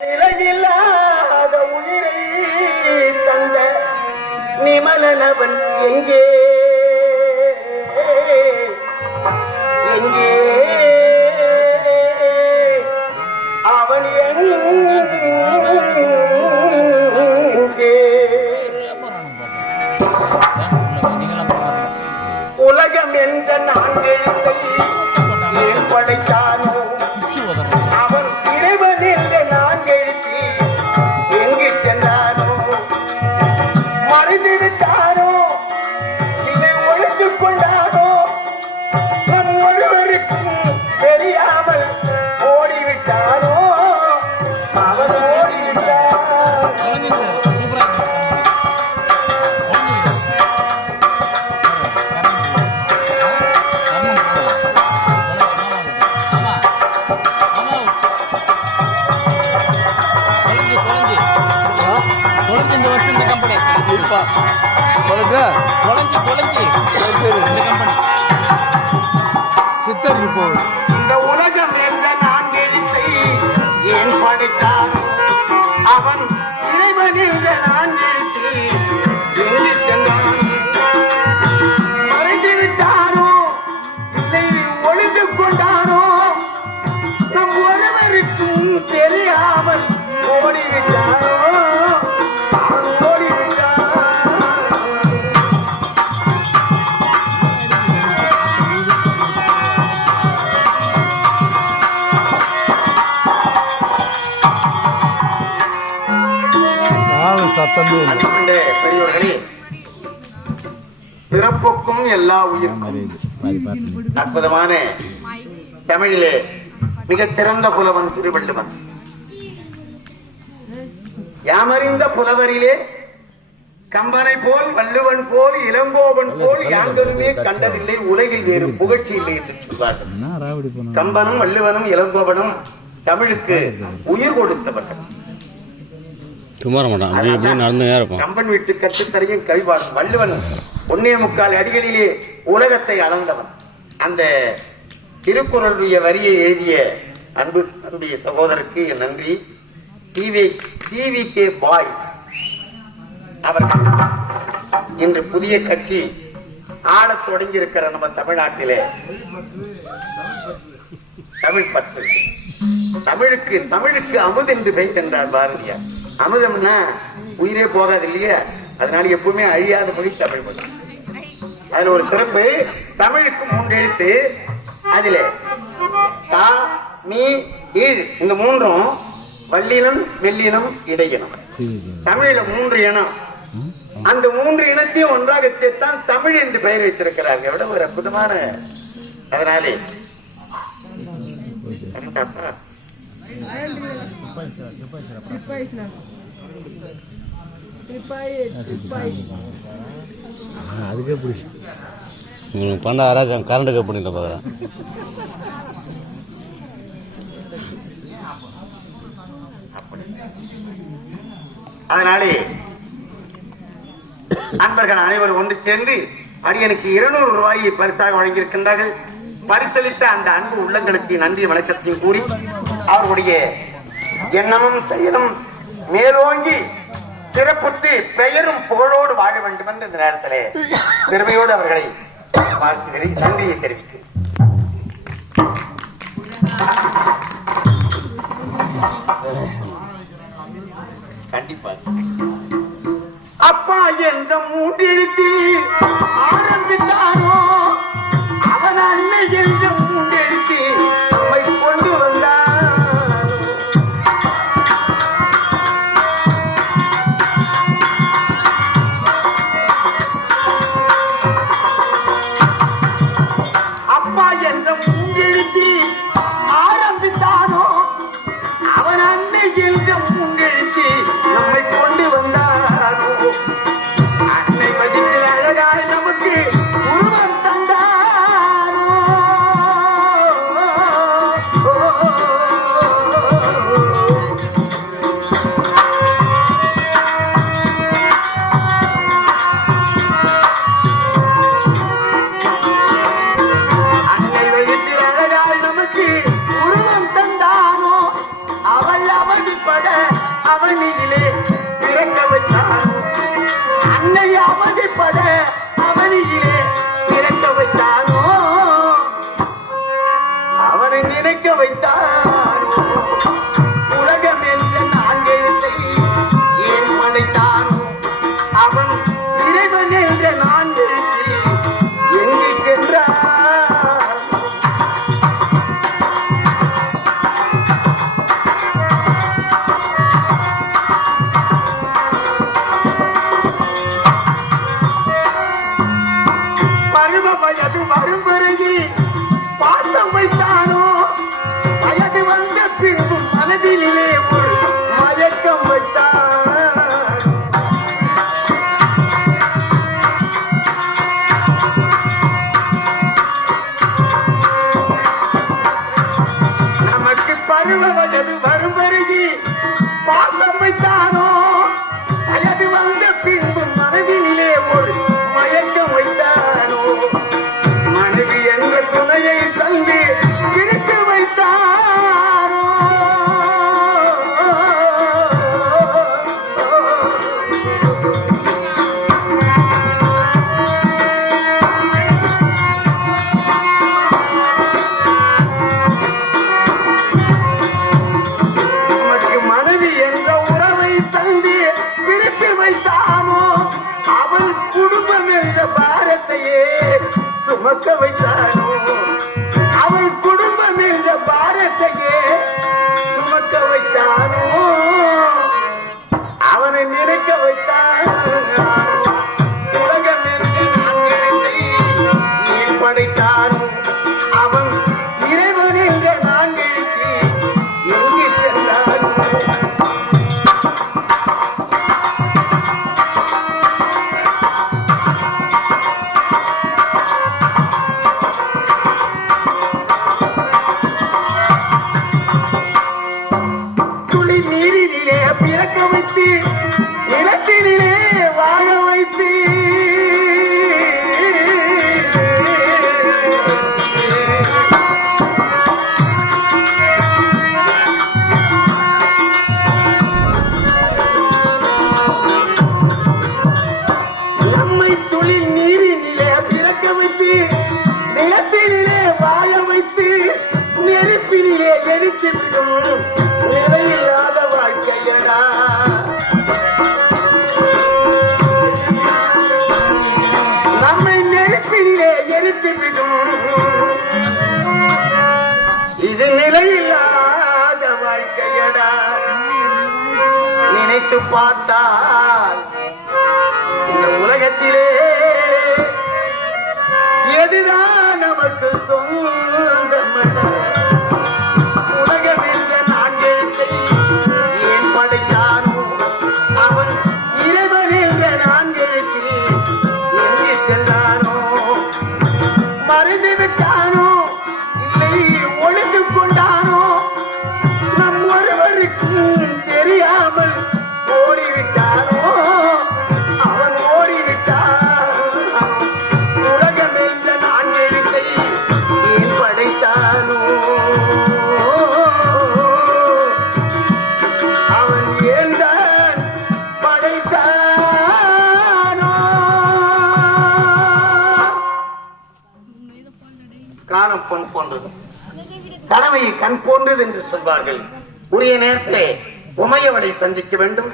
நிலையில்லாத உயிரை தந்த நிமலனவன் எங்கே எங்கே அவன் எங்கே உலகம் என்ற நான்கு ஏன் படைத்தானோ அவன் இறைவன் என்ற நான்கெழுத்தி எங்கு சென்றானோ மறைந்து விட்டானோ இதை ஒழித்து கொண்டானோ நம் ஒருவருக்கும் தெரியாமல் ஓடிவிட்டானோ அவன் ஓடிவிட்டான். இந்த உலகம் என்ற நான்கெழுத்தை ஏன் படைத்தான் அவன் இறைவன் என்ற நான்கெழுத்தி எங்கு சென்றான் மறைந்து விட்டானோ இல்லை ஒளிந்து கொண்டானோ நம் ஒருவருக்கும் தெரியாமல் ஓடிவிட்டானோ பெரியவர்களே, பிறப்புக்கும் எல்லா உயிருக்கும் அற்புதமான தமிழிலே மிக சிறந்த புலவன் திருவள்ளுவன். யாமறிந்த புலவரிலே கம்பனை போல் வள்ளுவன் போல் இளங்கோவன் போல் யாருமே கண்டதில்லை, உலகில் வேறு புகழ்ச்சி இல்லை என்று சொல்வார்கள். கம்பனும் வள்ளுவனும் இளங்கோவனும் தமிழுக்கு உயிர் கொடுத்தவர்கள். கம்பன் வீட்டு கட்டுத்தரையும் கவிவாடும் வள்ளுவன் 1.25 அடிகளிலே உலகத்தை அளந்தவன். அந்த திருக்குறளுடைய வரியை எழுதிய அன்புடைய சகோதரருக்கு என் நன்றி. டிவிகே பாய்ஸ் அவர்கள் இன்று புதிய கட்சி ஆளத் தொடங்கி இருக்கிற நம்ம தமிழ்நாட்டிலே தமிழ் பற்று தமிழுக்கு அமுது என்று பெயர் என்றார் பாரதியார். அமுதம்னா உயிரே போகாது இல்லையா, அதனால எப்பவுமே அழியாத மொழி தமிழ் மொழி. அதுல ஒரு சிறப்பு, தமிழுக்கு 3 எழுத்து, அதிலே தா மீ ஈழ் இந்த 3ம் வல்லினம் வெள்ளினம் இடையினம். தமிழ்ல 3 இனம், அந்த 3 இனத்தையும் ஒன்றாக சேர்த்தான் தமிழ் என்று பெயர் வைத்திருக்கிறார்கள். எவ்வளவு ஒரு அற்புதமான. அதனாலே அதுக்கே பிடிச்சி உங்களுக்கு பண்ண கரண்ட் கட் பண்ணிட்டு பாக்குறேன். அதனாலே நண்பர்கள் அனைவரும் ஒன்று சேர்ந்து அடியனுக்கு 200 ரூபாயை பரிசாக வழங்கியிருக்கின்றார்கள். பரிசளித்த அந்த அன்பு உள்ளங்களுக்கு நன்றி வணக்கத்தையும் கூறி அவர்களுடைய எண்ணமும் செயலும் மேலோங்கி சிறப்புற்று பெயரும் புகழோடு வாழ வேண்டும் என்று இந்த நேரத்திலே பெருமையோடு அவர்களை வாழ்த்துகிறேன், நன்றியை தெரிவிக்கிறேன். கண்டிப்பா அப்பா என்ற 3 எழுத்தில் ஆரம்பித்தானோ அவன் அன்னை என்ற 3 எழுத்தில் நம்மை கொண்டு வந்தான். அப்பா என்ற 3 எழுத்தில் ஆரம்பித்தானோ அவன் அன்னை என்ற 3 எழுத்தில் நம்மை கொண்டு வந்தானோ. அன்னை வயிற்றில் அழகாய் நமக்கு உருவம் அவனியிலே பிறக்க வைத்தானோ அன்னை அவதிப்பட அவனியிலே பிறக்க வைத்தானோ அவனை நினைக்க வைத்தானோ உலகம் என்ற நான்கெழுத்தை ஏன் படைத்தானோ அவன் இறைவன் என்ற நான்கெழுத்தை எங்கு சென்றான் வயது வரும் பிறகு பாசம் வைத்தானோ வயது வந்த பின்பு மனதிலே ஒரு மயக்கம் வைத்தான் நமக்கு பருவ வயது வரும் பிறகு பாசம் வைத்தானோ வயது வந்த பின்பு மனதிலே ஒரு மயக்கம் வைத்தானோ மனைவி என்ற துணையை தந்து பிரித்து வைத்தாரோ நமக்கு மனைவி என்ற உறவை தந்து பிரித்து வைத்தானோ அவன் குடும்பம் என்ற பாரத்தையே சுமக்க வைத்தானோ அவன் குடும்பம் என்ற பாரத்தையே சுமக்க வைத்தானோ அவனை நினைக்க வைத்தானோ உலகம் என்ற நான்கெழுத்தை ஏன் படைத்தானோ அவன் இறைவன் என்ற நான்கெழுத்தை எங்கு சென்றானோ நீரினிலே பிறக்க வைத்து நிலத்தினிலே வாழ வைத்து நம்மை துளிர் நீரினிலே பிறக்க வைத்து நிலத்தினிலே வாழ வைத்து நெருப்பினிலே எரித்து விடும் நிலையில்லாத வாழ்க்கையடா நம்மை நெருப்பிலே எரித்து விடும் இது நிலையில்லாத வாழ்க்கையடா நினைத்து பார்த்தால் இந்த உலகத்திலே எதுதான் நமக்கு சொந்தமடா உலகம் என்ற நான்கெழுத்தை ஏன் படைத்தானோ அவன் இறைவன் என்ற நான்கெழுத்தில் எங்கே சென்றானோ மறைந்து விட்டானோ இல்லை ஒழிந்து கொண்டானோ நம் ஒருவருக்கும் தெரியாமல் ஓடிவிட்டானோ அவன் ஓடிவிட்டானோ உலகம் என்ற நான்கெழுத்தை ஏன் படைத்தானோ அவன் ஏந்தான் படைத்தானோ காலம் பொன் போன்றது கனவை கண் போன்றது என்று சொல்வார்கள் உரிய நேரத்திலே உமையவளை சந்திக்க வேண்டும்.